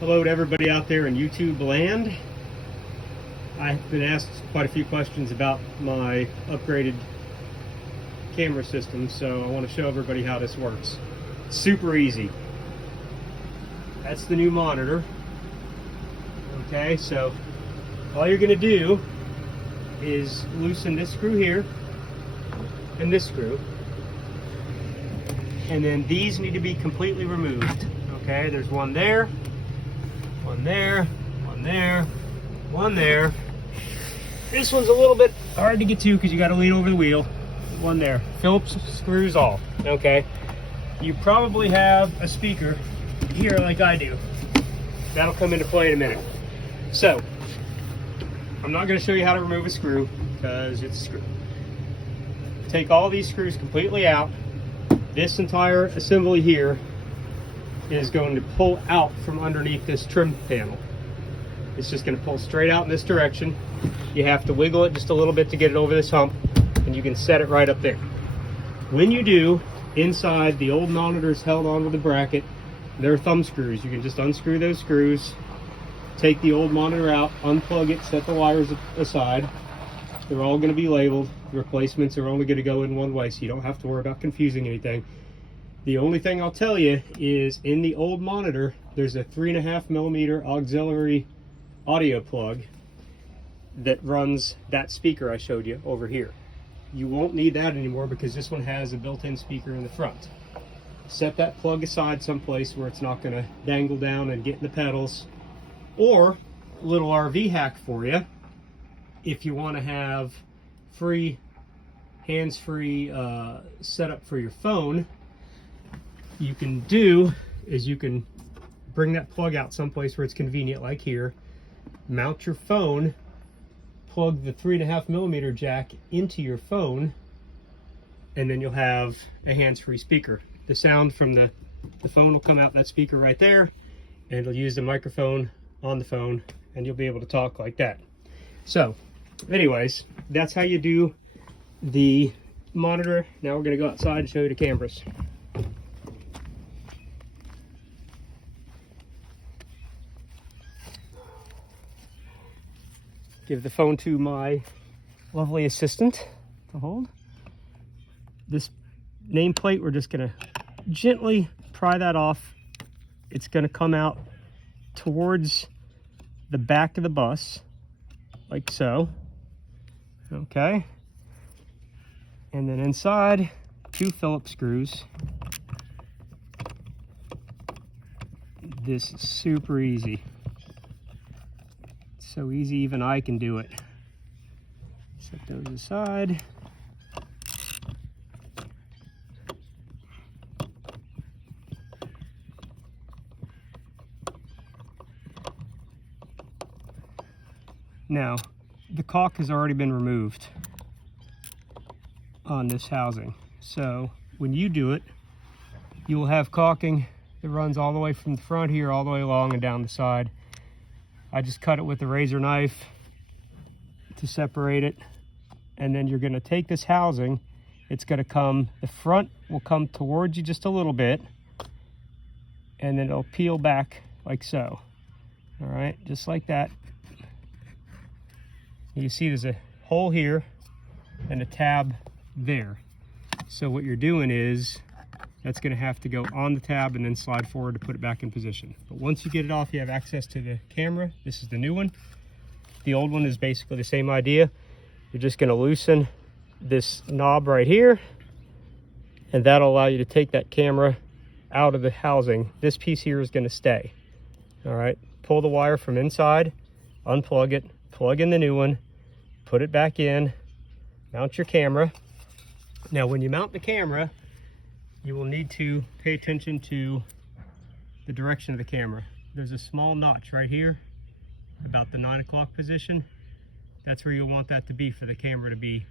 Hello to everybody out there in YouTube land. I've been asked quite a few questions about my upgraded camera system, so I want to show everybody how this works. It's super easy. That's the new monitor. Okay, so all you're going to do is loosen this screw here and this screw, and then these need to be completely removed. Okay, there's one there, one there, one there, one there. This one's a little bit hard to get to because you got to lean over the wheel. One there. Phillips screws all. Okay, you probably have a speaker here like I do. That'll come into play in a minute. So I'm not going to show you how to remove a screw because it's a screw. Take all these screws completely out. This entire assembly here is going to pull out from underneath this trim panel. It's just going to pull straight out in this direction. You have to wiggle it just a little bit to get it over this hump, and you can set it right up there. When you do, inside the old monitor's held on with a bracket. They're thumb screws. You can just unscrew those screws, take the old monitor out, unplug it, set the wires aside. They're all going to be labeled. The replacements are only going to go in one way, so you don't have to worry about confusing anything. The only thing I'll tell you is in the old monitor, there's a 3.5mm auxiliary audio plug that runs that speaker I showed you over here. You won't need that anymore because this one has a built-in speaker in the front. Set that plug aside someplace where it's not going to dangle down and get in the pedals. Or a little RV hack for you, if you want to have free hands-free setup for your phone, you can do is you can bring that plug out someplace where it's convenient, like here, mount your phone, plug the 3.5mm jack into your phone, and then you'll have a hands-free speaker. The sound from the phone will come out that speaker right there, and it'll use the microphone on the phone, and you'll be able to talk like that. So anyways, that's how you do the monitor. Now we're going to go outside and show you the cameras. Give the phone to my lovely assistant to hold. This nameplate, we're just going to gently pry that off. It's going to come out towards the back of the bus, like so. Okay. And then inside, 2 Phillips screws. This is super easy. So easy, even I can do it. Set those aside. Now, the caulk has already been removed on this housing. So when you do it, you will have caulking that runs all the way from the front here, all the way along and down the side. I just cut it with a razor knife to separate it. And then you're going to take this housing. It's going to come, the front will come towards you just a little bit, and then it'll peel back like so. All right, just like that. You see there's a hole here and a tab there. So what you're doing is that's going to have to go on the tab and then slide forward to put it back in position. But once you get it off, you have access to the camera. This is the new one. The old one is basically the same idea. You're just going to loosen this knob right here, and that'll allow you to take that camera out of the housing. This piece here is going to stay. All right, pull the wire from inside, unplug it, plug in the new one, put it back in, mount your camera. Now when you mount the camera, you will need to pay attention to the direction of the camera. There's a small notch right here about the 9 o'clock position. That's where you'll want that to be for the camera to be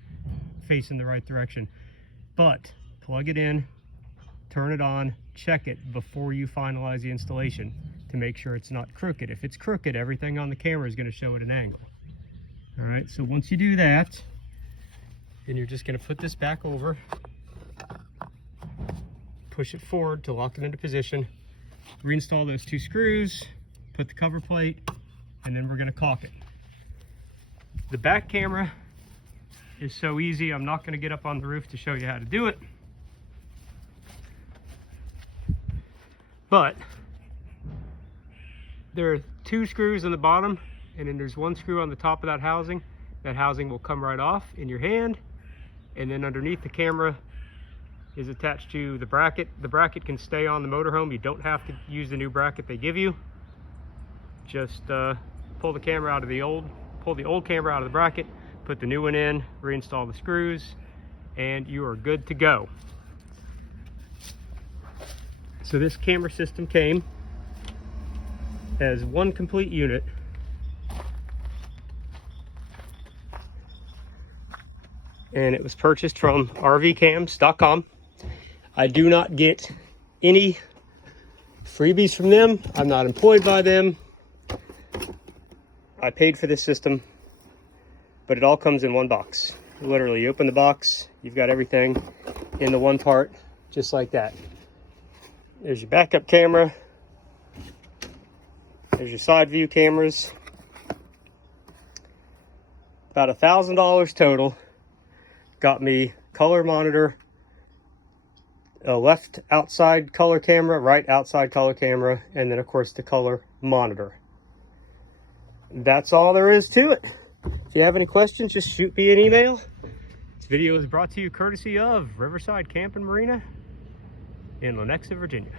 facing the right direction. But plug it in, turn it on, check it before you finalize the installation to make sure it's not crooked. If it's crooked, everything on the camera is going to show at an angle. All right, so once you do that, then you're just going to put this back over, push it forward to lock it into position, reinstall those 2 screws, put the cover plate, and then we're gonna caulk it. The back camera is so easy. I'm not gonna get up on the roof to show you how to do it. But there are 2 screws on the bottom, and then there's 1 screw on the top of that housing. That housing will come right off in your hand, and then underneath the camera is attached to the bracket. The bracket can stay on the motorhome. You don't have to use the new bracket they give you. Just pull the camera out of pull the old camera out of the bracket, put the new one in, reinstall the screws, and you are good to go. So this camera system came as 1 complete unit. And it was purchased from rvcams.com. I do not get any freebies from them. I'm not employed by them. I paid for this system, but it all comes in 1 box. Literally, you open the box, you've got everything in the 1 part, just like that. There's your backup camera. There's your side view cameras. About $1,000 total. Got me color monitor, a left outside color camera, right outside color camera, and then of course the color monitor. That's all there is to it. If you have any questions, just shoot me an email. This video is brought to you courtesy of Riverside Camp and Marina in Lanexa, Virginia.